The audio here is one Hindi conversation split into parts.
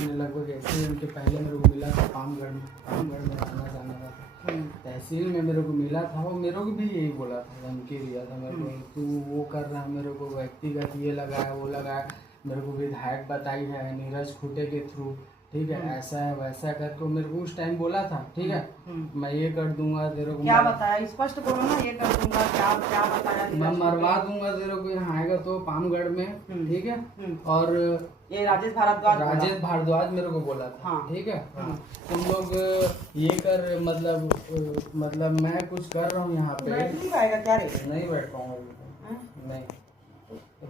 मैंने लगभग ऐसे उनके पहले मेरे को मिला था पामगढ़ में आना जाना था। तहसील में मेरे को मिला था, वो मेरे को भी यही बोला था, धमकी दिया था मेरे को, तू वो कर रहा है, मेरे को व्यक्तिगत ये लगाया वो लगाया, मेरे को विधायक बताई है नीरज खूटे के थ्रू, ठीक है, ऐसा है वैसा है करके मेरे को उस टाइम बोला था, ठीक है, मैं ये कर दूंगा तेरे को। क्या बताया स्पष्ट बोलो ना, ये कर दूंगा, क्या बताया? मैं मरवा दूंगा तेरे को, यहाँ आएगा तो पामगढ़ में, ठीक है। और ये राजेश भारद्वाज मेरे को बोला था, ठीक है। तुम लोग ये कर, मतलब मैं कुछ कर रहा हूँ यहाँ पे। बैठ नहीं पाएगा क्या रे? नहीं बैठ पाऊंगा, नहीं,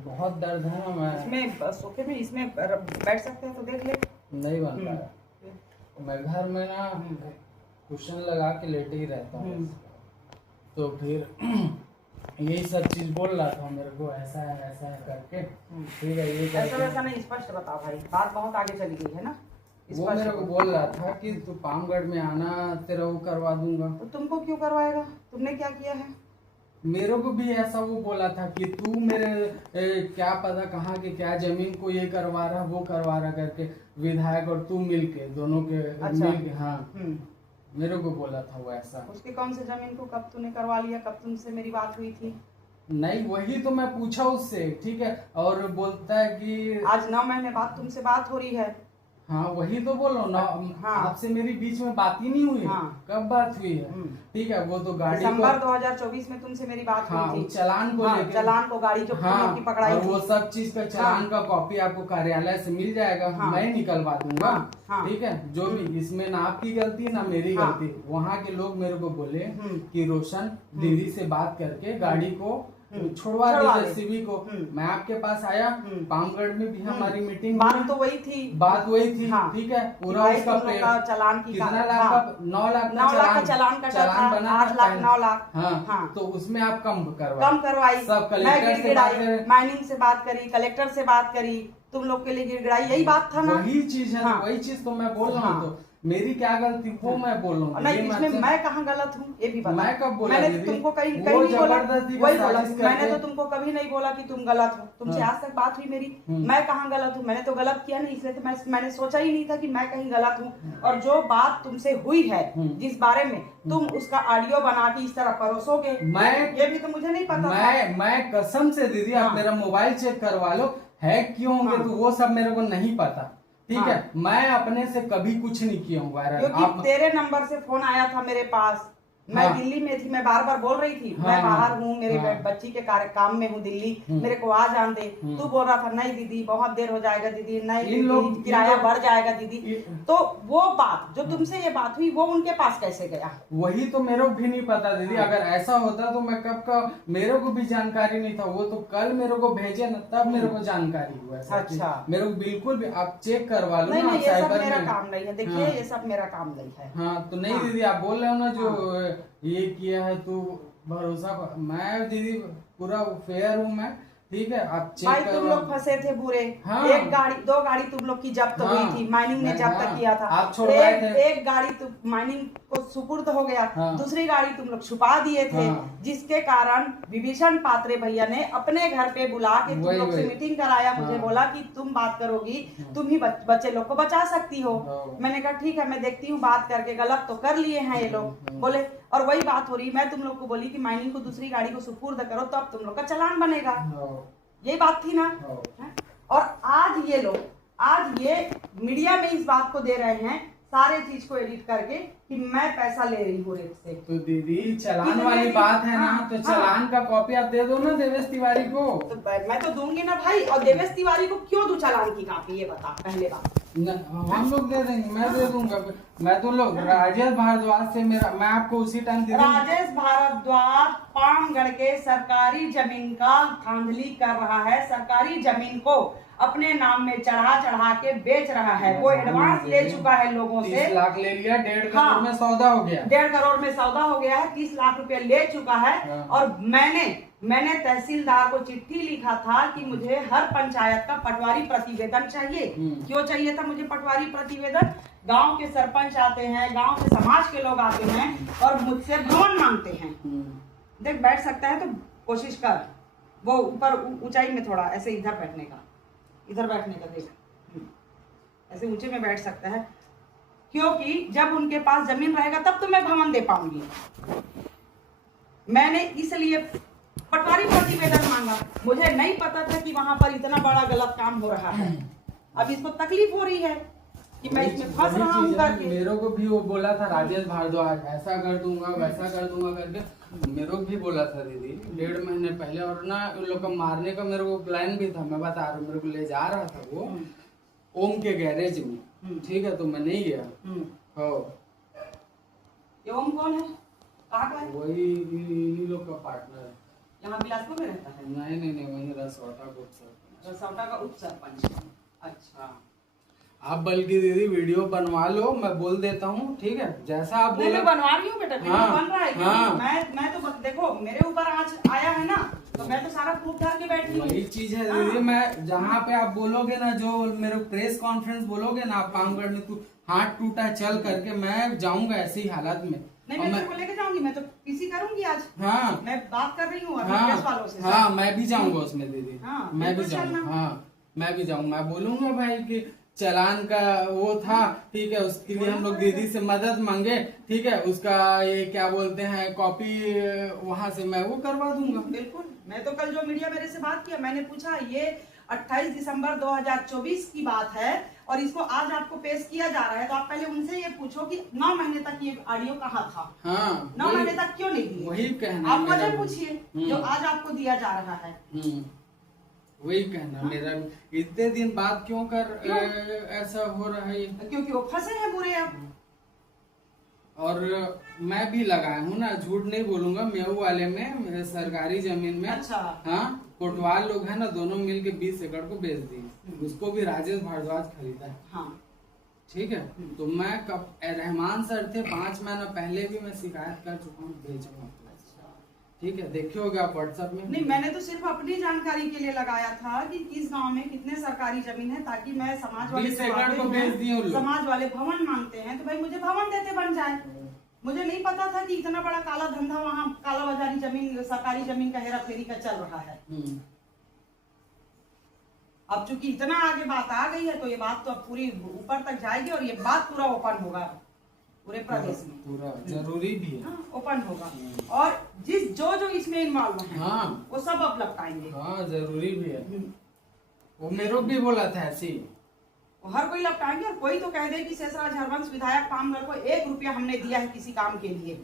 बहुत दर्द है ना। मैं इसमें सोफे में इसमें बैठ सकते हैं तो देख ले। नहीं बन पाया, मैं घर में ना कुशन लगा के लेटे ही रहता हूँ, तो फिर यही सब चीज बोल रहा था मेरे को, ऐसा है वैसा है करके, ठीक है, ये ऐसा वैसा नहीं, स्पष्ट बताओ भाई, बात बहुत आगे चली गई है ना। वो मेरे को बोल रहा था कि तू पामगढ़ में आना, तेरा वो करवा दूंगा। तो तुमको क्यों करवाएगा? तुमने क्या किया है? मेरे को भी ऐसा वो बोला था कि तू मेरे क्या पता कहाँ के क्या जमीन को ये करवा रहा वो करवा रहा करके, विधायक और तू मिलके दोनों के मिलके, हाँ मेरे को बोला था वो ऐसा। उसके कौन से जमीन को कब तूने करवा लिया? कब तुमसे मेरी बात हुई थी? नहीं, वही तो मैं पूछा उससे, ठीक है, और बोलता है कि आज 9 महीने बाद तुमसे बात हो रही है। हाँ वही तो बोल रहा हूँ ना, आपसे मेरी बीच में बात ही नहीं हुई। कब बात हुई है? ठीक है, वो तो गाड़ी दिसंबर 2024 में तुमसे मेरी बात हुई थी, चलान को लेकर, चलान को, गाड़ी जो की पकड़ाई और वो सब चीज का चलान का कॉपी आपको कार्यालय से मिल जाएगा, मैं निकलवा दूंगा, ठीक है, जो भी इसमें ना आपकी गलती ना मेरी गलती। वहाँ के लोग मेरे को बोले कि रोशन दीदी से बात करके गाड़ी को छोड़वा दीजिए सीवी को। मैं आपके पास आया, पामगढ़ में भी हमारी मीटिंग, बात तो वही थी, ठीक है, पूरा उसका चलान की कितना लाख का, 9 लाख का चलान बना, 8 लाख 9 लाख, हाँ, तो उसमें आप कम करवाई। सब कलेक्टर से बात करें, माइनिंग से बात करी, कलेक्टर से बात करी, तुम लोग के लिए गिड़गिड़ाई, यही बात था ना। वही चीज है, वही चीज तो मैं बोल रहा हूँ। तो मेरी क्या गलती वो मैं बोल रहा हूँ। नहीं, इसमें मैं कहाँ गलत हूँ ये भी बता। मैं कब बोला? मैंने तो तुमको कहीं नहीं बोला, वही बोला, मैंने तो तुमको कभी नहीं बोला कि तुम गलत हो। तुमसे आज तक बात हुई मेरी, मैं कहाँ गलत हूँ? मैंने तो गलत किया नहीं, इसलिए तो मैंने सोचा ही नहीं था कि मैं कहीं गलत हूँ। और जो बात तुमसे हुई है, जिस बारे में तुम उसका ऑडियो बना के इस तरह परोसोगे, ये भी तो मुझे नहीं पता। मैं कसम से दीदी, आप मेरा मोबाइल चेक करवा लो, है क्यों होंगे तो वो सब मेरे को नहीं पता, ठीक है। मैं अपने से कभी कुछ नहीं किया हूँ वायरल। क्योंकि तेरे नंबर से फोन आया था मेरे पास, मैं दिल्ली में थी, मैं बार बार बोल रही थी मैं बाहर हूँ, मेरे बच्ची के काम में हूँ दिल्ली, मेरे को आ जान दे। तू बोल रहा था नहीं दीदी बहुत देर हो जाएगा दीदी, नहीं किराया बढ़ जाएगा दीदी। तो वो बात जो तुमसे ये बात हुई वो उनके पास कैसे गया? वही तो मेरे को भी नहीं पता दीदी। अगर ऐसा होता तो मैं कब का, मेरे को भी जानकारी नहीं था। वो तो कल मेरे को भेजे ना, तब मेरे को जानकारी हुआ। अच्छा, मेरे को बिल्कुल भी, आप चेक करवा लो। नहीं, ये सब मेरा काम नहीं है, देखिए ये सब मेरा काम नहीं है। हाँ तो नहीं दीदी, आप बोल रहे हो ना जो ये किया है तू भरोसा, मैं दीदी पूरा फेयर हूँ मैं, ठीक है, आप चेक भाई तुम लोग फंसे थे बुरे। एक गाड़ी 2 गाड़ी तुम लोग की जब्त हुई थी, माइनिंग ने जब्त किया था। आप छुड़वाए थे। एक गाड़ी माइनिंग को सुपुर्द हो गया, दूसरी गाड़ी तुम लोग छुपा दिए थे, जिसके कारण विभीषण पात्रे भैया ने अपने घर पे बुला के तुम लोग से मीटिंग कराया। मुझे बोला कि तुम बात करोगी, तुम ही बच्चे लोग को बचा सकती हो। मैंने कहा ठीक है, मैं देखती हूँ बात करके, गलत तो कर लिए हैं ये लोग, बोले। और वही बात हो रही, मैं तुम लोग को बोली कि माइनिंग को दूसरी गाड़ी को सुपुर्द करो तब तुम लोग का चालान बनेगा, यही बात थी ना। और आज ये लोग, आज ये मीडिया में इस बात को दे रहे हैं, सारे चीज को एडिट करके, कि मैं पैसा ले रही हूँ रेट से। तो दीदी चालान वाली बात है ना, तो चालान का कॉपी आप दे दो ना देवेश तिवारी को। तो मैं तो दूंगी ना भाई, और देवेश तिवारी को क्यों दूं चालान की कॉपी, ये बता पहले बात। हम लोग दे देंगे, मैं दे दूंगा। मैं तो लोग राजेश भारद्वाज से मेरा, मैं आपको उसी टाइम दे दूंगा। राजेश भारद्वाज पामगढ़ के सरकारी जमीन का धांधली कर रहा है, सरकारी जमीन को अपने नाम में चढ़ा के बेच रहा है। वो एडवांस ले चुका है लोगों से, 30 लाख ले लिया, 1.5 करोड़ में सौदा हो गया, 1.5 करोड़ में सौदा हो गया है, 30 लाख रुपए ले चुका है। और मैंने तहसीलदार को चिट्ठी लिखा था कि मुझे हर पंचायत का पटवारी प्रतिवेदन चाहिए। क्यों चाहिए था मुझे पटवारी प्रतिवेदन? गांव के सरपंच आते हैं, गांव के समाज के लोग आते हैं और मुझसे लोन मांगते हैं। देख बैठ सकता है तो कोशिश कर, वो ऊपर ऊंचाई में थोड़ा ऐसे इधर बैठने का, इधर बैठने का, देख ऐसे ऊंचे में बैठ सकता है, क्योंकि जब उनके पास जमीन रहेगा तब तो मैं भवन दे पाऊंगी। मैंने इसलिए पटवारी प्रतिवेदन मांगा, मुझे नहीं पता था कि वहां पर इतना बड़ा गलत काम हो रहा है। अब इसको तकलीफ हो रही है कि मैं इसमें फंस रहा हूँ करके। मेरे को भी वो बोला था राजेश भारद्वाज, ऐसा कर दूंगा वैसा कर दूंगा करके मेरे को भी बोला था दीदी 1.5 महीने पहले। और ना उन लोग को मारने का मेरे को प्लान भी था, मैं बता रहा हूँ। मेरे को ले जा रहा था वो ओम के गैरेज में, ठीक है, तो मैं नहीं गया। हो ये ओम कौन है, कहाँ का है? वही इन्हीं लोग का पार्टनर है। यहाँ बिलासपुर में रहता है? नहीं वही रसौटा का उप सरपंच। रसौटा का उप सरपंच। अच्छा, आप बल्कि दीदी वीडियो बनवा लो, मैं बोल देता हूँ, ठीक है, जैसा आप बोलो। मैं बनवा रही हूँ बेटा, वीडियो बन रहा है। हाँ। मैं तो देखो मेरे ऊपर आज आया है ना, तो मैं तो सारा प्रूफ धर के बैठी हूँ। वही चीज है दीदी, मैं जहाँ पे आप बोलोगे ना, जो मेरे प्रेस कॉन्फ्रेंस बोलोगे ना आप पामगढ़ में, तू हाथ टूटा चल करके, मैं जाऊंगा ऐसी हालत में। नहीं, मैं तेरे को लेके जाऊंगी, मैं तो पीसी करूंगी आज। हाँ, मैं बात कर रही हूँ हाँ, वालों से। हाँ, मैं भी जाऊंगा उसमें दीदी। हाँ, मैं भी जाऊंगा। हाँ, मैं भी जाऊंगा। मैं बोलूंगा भाई कि चालान का वो था, ठीक है, उसके लिए हम लोग दीदी से मदद मांगे, ठीक है, उसका ये क्या बोलते हैं कॉपी वहां से मैं वो करवा दूंगा। बिल्कुल। मैं तो कल जो मीडिया मेरे से बात किया, मैंने पूछा ये 28 दिसंबर 2024 की बात है और इसको आज आपको पेश किया जा रहा है, तो आप पहले उनसे ये पूछो कि 9 महीने तक ये ऑडियो कहाँ था। हाँ, 9 महीने तक क्यों नहीं दिए? वही कहना आप वजह पूछिए जो आज आपको दिया जा रहा है। वही कहना मेरा, इतने दिन बाद क्यों ऐसा हो रहा है? क्योंकि वो फंसे हैं बुरे। अब और मैं भी लगाया हूँ ना, झूठ नहीं बोलूंगा, मेहू वाले में मेरे सरकारी जमीन में। अच्छा। हाँ, कोटवाल लोग हैं ना, दोनों मिलके 20 एकड़ को बेच दिए। उसको भी राजेश भारद्वाज खरीदा है। हाँ, ठीक है, तो मैं कब रहमान सर थे 5 महीना पहले भी मैं शिकायत कर चुका हूँ, बेचूंगा। ठीक है, देखिए होगा आप व्हाट्सएप में। नहीं, मैंने तो सिर्फ अपनी जानकारी के लिए लगाया था कि किस गांव में कितने सरकारी जमीन है, ताकि मैं समाज वाले 20 एकड़ को बेच दिए उन लोग। समाज वाले भवन मांगते हैं तो भाई मुझे भवन देते बन जाए। मुझे नहीं पता था कि इतना बड़ा काला धंधा वहाँ काला बाजारी जमीन, सरकारी जमीन का हेरा फेरी का चल रहा है। अब चूंकि इतना आगे बात आ गई है तो ये बात तो अब पूरी ऊपर तक जाएगी और ये बात पूरा ओपन होगा पूरे प्रदेश में। पूरा जरूरी भी है। हाँ, ओपन होगा और जो इसमें इन्वॉल्व है, हाँ, वो सब अब लपटाएंगे। हाँ, जरूरी भी है। वो मेरे को भी बोला था ऐसे ही, हर कोई लपटाएंगे। और कोई तो कह दे कि शेषराज हरवंश विधायक पामगढ़ को 1 रुपया हमने दिया है किसी काम के लिए।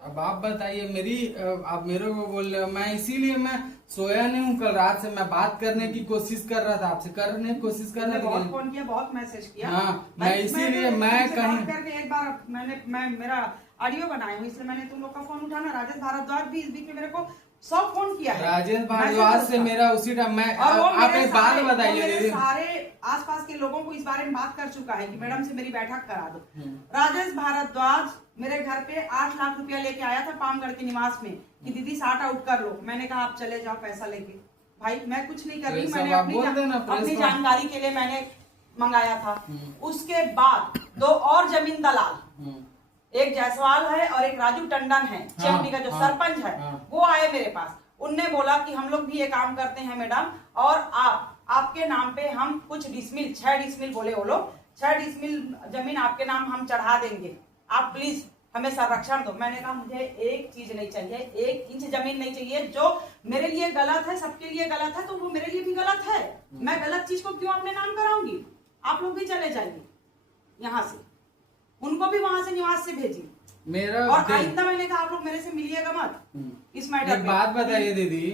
अब आप बताइए, आप मेरे को बोल रहे हो, मैं इसीलिए मैं सोया नहीं हूँ। कल रात से मैं बात करने की कोशिश कर रहा था, आपसे करने की कोशिश कर रहा था। बहुत फोन किया, बहुत मैसेज किया। हाँ, मैं इसीलिए मैं कहीं करके एक बार मैं मेरा ऑडियो बनाया हूँ, इसलिए मैंने तुम लोग का फोन उठाना। राजेश भारद्वाज भी इस बीच में मेरे को 100 फोन किया है। राजेश भारद्वाज से मेरा उसी टाइम मैं आप एक बात बताइए, सारे आसपास के लोगों को इस बारे में बात कर चुका है कि मैडम से मेरी बैठक करा दो। राजेश भारद्वाज मेरे घर पे 8 लाख रुपया लेके आया था पामगढ़ के निवास में कि दीदी सार्ट आउट कर लो। मैंने कहा आप चले जाओ पैसा लेके। भाई मैं कुछ नहीं कर रही, मैंने अपनी जानकारी के लिए मैंने मंगाया था। उसके बाद 2 और जमीन दलाल, एक जायसवाल है और एक राजू टंडन है, चेमनी का जो सरपंच है, वो आए मेरे पास। उनने बोला कि हम लोग भी ये काम करते हैं मैडम, और आपके नाम पे हम कुछ डिसमिल 6 डिसमिल बोले वो लोग, 6 डिसमिल जमीन आपके नाम हम चढ़ा देंगे, आप प्लीज हमें संरक्षण दो। मैंने कहा मुझे एक चीज नहीं चाहिए, 1 इंच जमीन नहीं चाहिए। जो मेरे लिए गलत है सबके लिए गलत है, तो वो मेरे लिए भी गलत है। मैं गलत चीज को क्यों अपने नाम कराऊंगी? आप लोग भी चले जाइए यहाँ से, उनको भी वहां से निवास से भेजिए। मेरा और आइंदा मैंने कहा आप लोग मेरे से मिलिएगा मत इस मैटर पे। बात बताइए दीदी,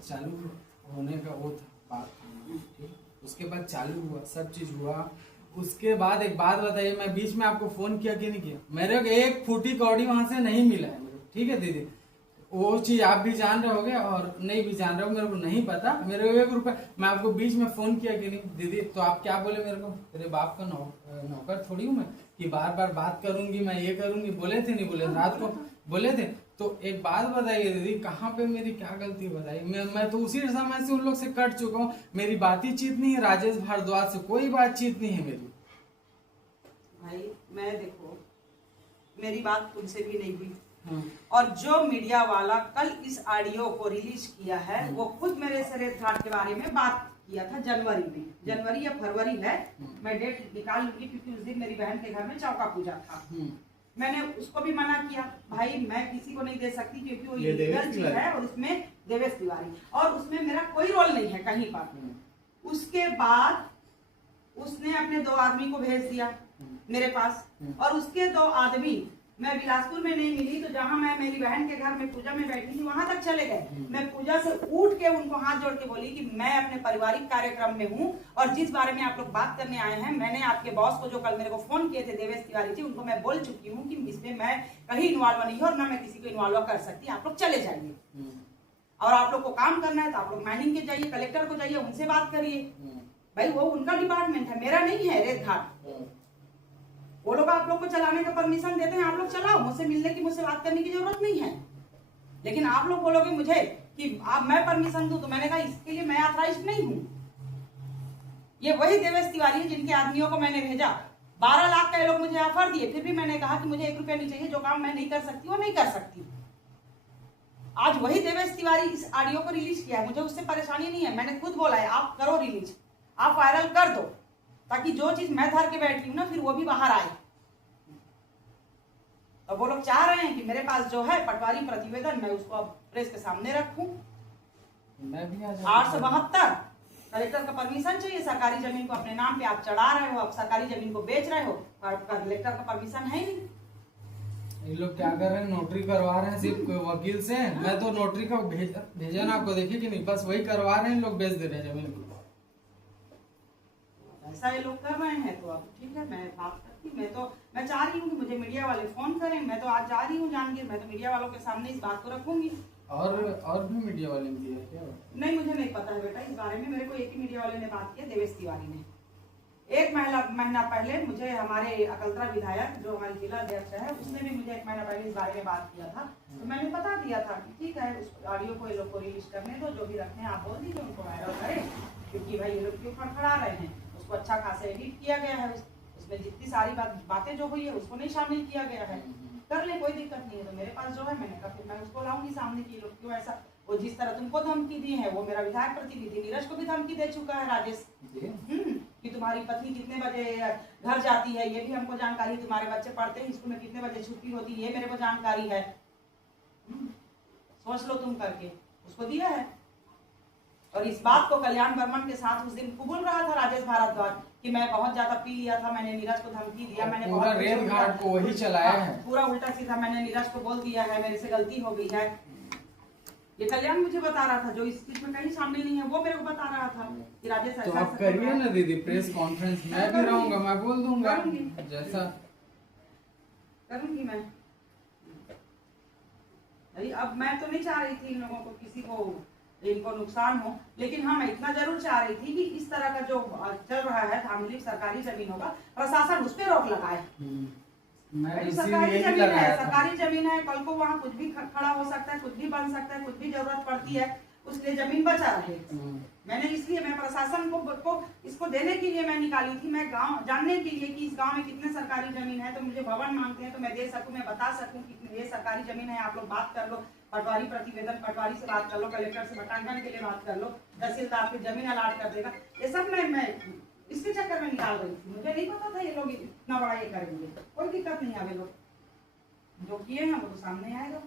चालू होने का वो था बात, उसके बाद चालू हुआ, सब चीज हुआ। उसके बाद एक बात बताइए, मैं बीच में आपको फोन किया कि नहीं किया? मेरे को 1 फूटी कौड़ी वहां से नहीं मिला है, ठीक है दीदी, वो चीज आप भी जान रहे होगे और नहीं भी जान रहे हो, मेरे को नहीं पता। मेरे को 1 रुपया, मैं आपको बीच में फोन किया कि नहीं दीदी? तो आप क्या बोले मेरे को? तेरे बाप का नौकर थोड़ी हूँ मैं कि बार बार बात करूंगी, मैं ये करूंगी। बोले थे नहीं बोले? रात को बोले थे। तो एक बात बताइए दीदी, कहाँ पे मेरी क्या गलती बताइए? मैं तो उसी समय से उन लोग से कट चुका हूँ। मेरी बातचीत नहीं है राजेश भारद्वाज से, कोई बातचीत नहीं है मेरी। भाई मैं देखो, मेरी बात तुमसे भी नहीं हुई, और जो मीडिया वाला कल इस ऑडियो को रिलीज किया है वो खुद मेरे से रेत घाट के बारे में बात किया था जनवरी में, जनवरी या फरवरी है, मैं डेट निकाल लूंगी क्योंकि उस दिन मेरी बहन के घर में चौका पूजा था। मैंने उसको भी मना किया, भाई मैं किसी को नहीं दे सकती क्योंकि वो लीगल चीज है और उसमें देवेश तिवारी और उसमें मेरा कोई रोल नहीं है कहीं पर। उसके बाद उसने अपने 2 आदमी को भेज दिया मेरे पास और उसके 2 आदमी मैं बिलासपुर में नहीं मिली तो जहां मैं मेरी बहन के घर में पूजा में बैठी थी वहां तक चले गए। मैं पूजा से उठ के उनको हाथ जोड़ के बोली कि मैं अपने पारिवारिक कार्यक्रम में हूं और जिस बारे में आप लोग बात करने आए हैं मैंने आपके बॉस को जो कल मेरे को फोन किए थे देवेश तिवारी जी उनको मैं बोल चुकी हूँ कि इसमें मैं कहीं इन्वॉल्व नहीं हूँ और ना मैं किसी को इन्वॉल्व कर सकती, आप लोग चले जाइए और आप लोग को काम करना है तो आप लोग माइनिंग के जाइए, कलेक्टर को जाइए, उनसे बात करिए। भाई वो उनका डिपार्टमेंट है, मेरा नहीं है रेत घाट। वो लोग आप लोग को चलाने का परमिशन देते हैं, आप लोग चलाओ, मुझसे मिलने की मुझसे बात करने की जरूरत नहीं है। लेकिन आप लोग बोलोगे मुझे कि आप मैं परमिशन दूं तो मैंने कहा इसके लिए मैं ऑथराइज्ड नहीं हूं। ये वही देवेश तिवारी है जिनके आदमियों को मैंने भेजा, 12 लाख का ये लोग मुझे ऑफर दिए, फिर भी मैंने कहा कि मुझे 1 रुपया नहीं चाहिए, जो काम मैं नहीं कर सकती वो नहीं कर सकती। आज वही देवेश तिवारी इस ऑडियो को रिलीज किया है, मुझे उससे परेशानी नहीं है, मैंने खुद बोला है आप करो रिलीज, आप वायरल कर दो ताकि जो चीज मैं धर के बैठी हूं ना फिर वो भी बाहर आए। और वो लोग चाह रहे हैं कि मेरे पास जो है पटवारी प्रतिवेदन मैं उसको अब प्रेस के सामने रखूं। मैं भी 872 कलेक्टर का परमिशन चाहिए, सरकारी जमीन को अपने नाम पे आप चढ़ा रहे हो, आप सरकारी जमीन को बेच रहे हो, कलेक्टर का परमिशन है नहीं। ये लोग क्या कर रहे हैं, नोटरी करवा रहे हैं सिर्फ वकील से। मैं तो नोटरी का भेजा ना आपको, देखिए कि नहीं, बस वही करवा रहे हैं, लोग बेच दे रहे हैं जमीन को। ऐसा ये लोग कर रहे हैं तो अब ठीक है, मैं बात करती, मैं चाह रही हूँ कि मुझे मीडिया वाले फोन करें, मैं तो आज जा रही हूँ जानकर, मैं तो मीडिया वालों के सामने इस बात को रखूंगी। और भी मीडिया वाले ने दिया क्या? नहीं मुझे नहीं पता है बेटा इस बारे में, मेरे को एक ही मीडिया वाले ने बात किया, देवेश तिवारी ने। 1 महीना पहले मुझे हमारे अकलतरा विधायक जो हमारे जिला अध्यक्ष है उसने भी मुझे 1 महीना पहले इस बारे में बात किया था, तो मैंने बता दिया था कि ठीक है उस ऑडियो को ये लोग को रिलीज करने दो, जो भी रखने हैं आप बोल दीजिए उनको वायरल करें, क्योंकि भाई ये लोग क्यों खड़खड़ा रहे हैं। उसको अच्छा खासा एडिट किया गया है, उसमें जितनी सारी बातें जो हुई है उसको नहीं शामिल किया गया है, कर ले कोई दिक्कत नहीं है। तो मेरे पास जो है मैंने कहा फिर मैं उसको लाऊंगी सामने की लोग क्यों ऐसा, वो जिस तरह तुमको धमकी दी है वो मेरा विधायक प्रतिनिधि नीरज को भी धमकी दे चुका है राजेश कि तुम्हारी पत्नी कितने बजे घर जाती है ये भी हमको जानकारी, तुम्हारे बच्चे पढ़ते हैं स्कूल में कितने बजे छुट्टी होती है ये मेरे को जानकारी है, सोच लो तुम करके उसको दिया है। और इस बात को कल्याण बर्मन के साथ उस दिन कबूल रहा था राजेश भारद्वाज कि मैं बहुत ज्यादा पी लिया था, मैंने नीरज को धमकी दिया, मैंने पूरा रेत घाट को वही चलाया है, पूरा उल्टा सीधा मैंने नीरज को बोल दिया है, मेरे से गलती हो गई है। ये कल्याण मुझे बता रहा था, जो इस चीज में कहीं शामिल नहीं है वो मेरे को बता रहा था कि राजेश तो आप करिए ना दीदी प्रेस कॉन्फ्रेंस, मैं भी रहूंगा, मैं बोल दूंगा जैसा करूंगी मैं। अब मैं तो नहीं चाह रही थी इन लोगों को किसी को इनको नुकसान हो, लेकिन हाँ मैं इतना जरूर चाह रही थी कि इस तरह का जो चल रहा है धांधली सरकारी जमीन होगा प्रशासन उस पर रोक लगाए। सरकारी जमीन है, सरकारी जमीन है, कल को वहाँ कुछ भी खड़ा हो सकता है, कुछ भी बन सकता है, कुछ भी जरूरत पड़ती है, उसलिए जमीन बचा रहे। मैंने इसलिए मैं प्रशासन को इसको देने के लिए मैं निकाली थी, मैं गांव जानने के लिए कि इस गांव में कितने सरकारी जमीन है, तो मुझे भवन मांगते हैं तो मैं दे सकूं, मैं बता सकूं कि ये सरकारी जमीन है, आप लोग बात कर लो, पटवारी प्रतिवेदन पटवारी से बात कर लो, कलेक्टर से बटांकन के लिए बात कर लो, तहसीलदार फिर जमीन अलाट कर देगा, ये सब मैं इसके चक्कर में निकाल रही थी। मुझे नहीं पता था ये लोग इतना बड़ा ये करेंगे, कोई दिक्कत नहीं है, लोग जो किए हैं वो तो सामने आएगा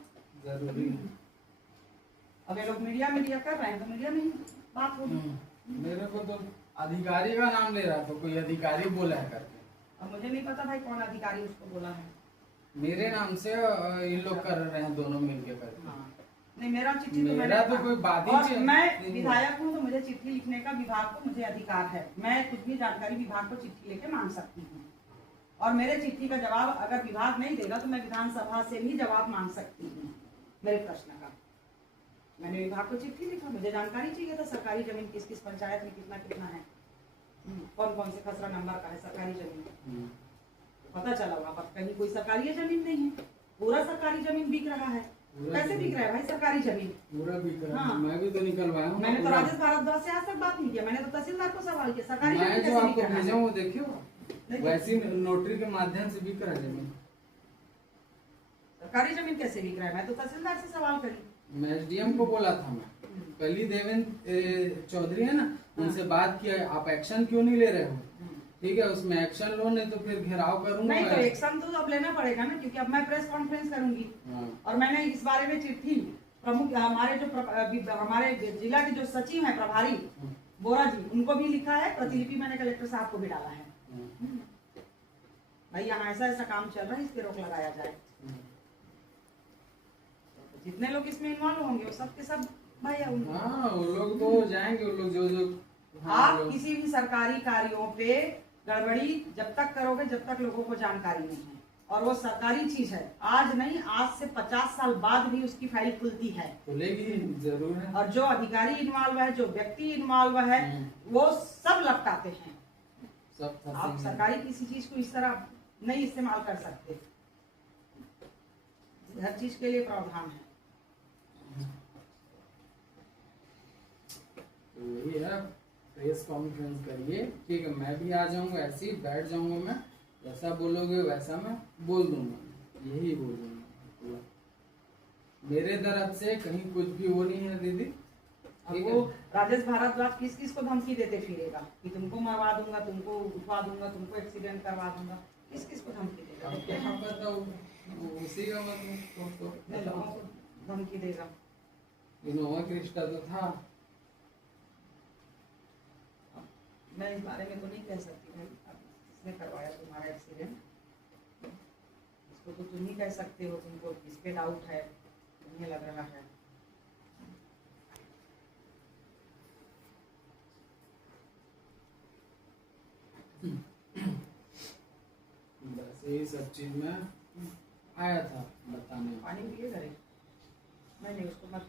जरूरी। अब ये लोग मीडिया कर रहे हैं तो मीडिया में ही बात होगी। मेरे को तो अधिकारी का नाम ले रहा था, कोई अधिकारी बोला है करके, अब मुझे नहीं पता भाई कौन अधिकारी उसको बोला है, मेरे नाम से इन लोग कर रहे हैं दोनों मिलके करके। हाँ। नहीं मेरा चिट्ठी तो मेरा तो कोई बात ही नहीं, मैं विधायक हूँ तो मुझे चिट्ठी लिखने का विभाग को मुझे अधिकार है, मैं कुछ भी जानकारी विभाग को चिट्ठी लेके मांग सकती हूँ, और मेरे चिट्ठी का जवाब अगर विभाग नहीं देगा तो मैं विधानसभा से भी जवाब मांग सकती हूँ मेरे प्रश्न का। मैंने विभाग को चिट्ठी लिखा, मुझे जानकारी चाहिए था सरकारी जमीन किस किस पंचायत में कितना कितना है, कौन कौन से खसरा नंबर का है सरकारी जमीन, पता चला वहाँ पर कहीं कोई सरकारी जमीन नहीं है, पूरा सरकारी जमीन बिक रहा है। कैसे बिक रहा है भाई सरकारी जमीन, पूरा बिक रहा है। हाँ। मैं भी तो निकलवाया हूँ, मैंने तो राजेश भारद्वाज से आज तक बात नहीं किया, मैंने तो तहसीलदार को सवाल किया सरकारी मैं जमीन जो कैसे आपको बिक रहा भेजा है? वो देखियो, वैसी नोटरी के माध्यम से बिक रहा है जमीन। सरकारी जमीन कैसे बिक रहा है? मैं तो तहसीलदार से सवाल करी। मैं एसडीएम को बोला था, मैं कली देवेंद्र चौधरी है ना, उनसे बात किया, आप एक्शन क्यों नहीं ले रहे हो? ठीक है, उसमें एक्शन लो, नहीं तो फिर घेराव करूंगा। नहीं तो एक्शन तो अब लेना पड़ेगा ना, क्योंकि अब मैं प्रेस कॉन्फ्रेंस करूंगी। और मैंने इस बारे में चिट्ठी प्रमुख हमारे जिला के जो सचिव है प्रभारी बोरा जी, उनको भी लिखा है, प्रतिलिपि मैंने कलेक्टर साहब को भी डाला है। भाई यहाँ ऐसा ऐसा काम चल रहा है, इस पे रोक लगाया जाए। जितने लोग इसमें इन्वॉल्व होंगे वो सब के सब भाई वो लोग तो जाएंगे, वो लोग जो आप किसी भी सरकारी कार्यों पे गड़बड़ी जब तक करोगे जब तक लोगों को जानकारी नहीं है, और वो सरकारी चीज है, आज नहीं आज से 50 साल बाद भी उसकी फाइल खुलती है, खुलेगी जरूर है। और जो अधिकारी इन्वॉल्व है, जो व्यक्ति इन्वॉल्व है, वो सब लपटाते हैं। सब आप सरकारी किसी चीज को इस तरह नहीं इस्तेमाल कर सकते, हर चीज के लिए प्रावधान है। तो यही है, प्रेस कॉन्फ्रेंस करिए, ठीक है, मैं भी आ जाऊंगा, ऐसे ही बैठ जाऊंगा, मैं जैसा बोलोगे वैसा मैं बोल दूंगा, यही बोल दूंगा। मेरे तरफ से कहीं कुछ भी वो नहीं है दीदी। वो राजेश भारद्वाज किस किस को धमकी देते फिरेगा कि तुमको मरवा दूंगा, तुमको उठवा दूंगा, तुमको एक्सीडेंट करवा दूंगा, किस किस को धमकी देगा? क्या पता उसी का मतलब धमकी देगा। इनोवा क्रिस्टा तो था। मैं इस बारे में तो नहीं कह सकती भाई, किसने करवाया तुम्हारा एक्सीडेंट, इसको तो तुम ही कह सकते हो, तुमको इस पे डाउट है, तुम्हें लग रहा है। बस यही सब चीज में आया था बताने। पानी पिए घरे? नहीं उसको मत